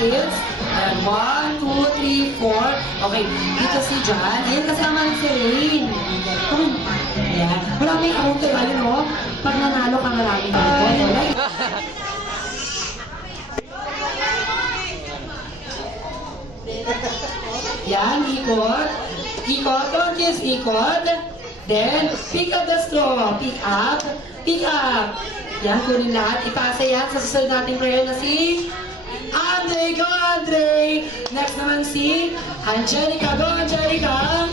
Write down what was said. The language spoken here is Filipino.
kids. Ayan, 1, 2, 3, 4. Okay, dito si Jan. Ayan, kasama ni si Rain. Come on. Ayan. Maraming amount tayo, alam mo? Pag nanalo ka maraming amount. Yan, ikot. Ikot. Come on, kids, ikot. Then, pick up the straw. Pick up. Pick up. Yan, kunin lahat. Ipasa yan sa susunod nating prayer na si Andre. Go, Andre! Next naman si Angelica. Go, Angelica!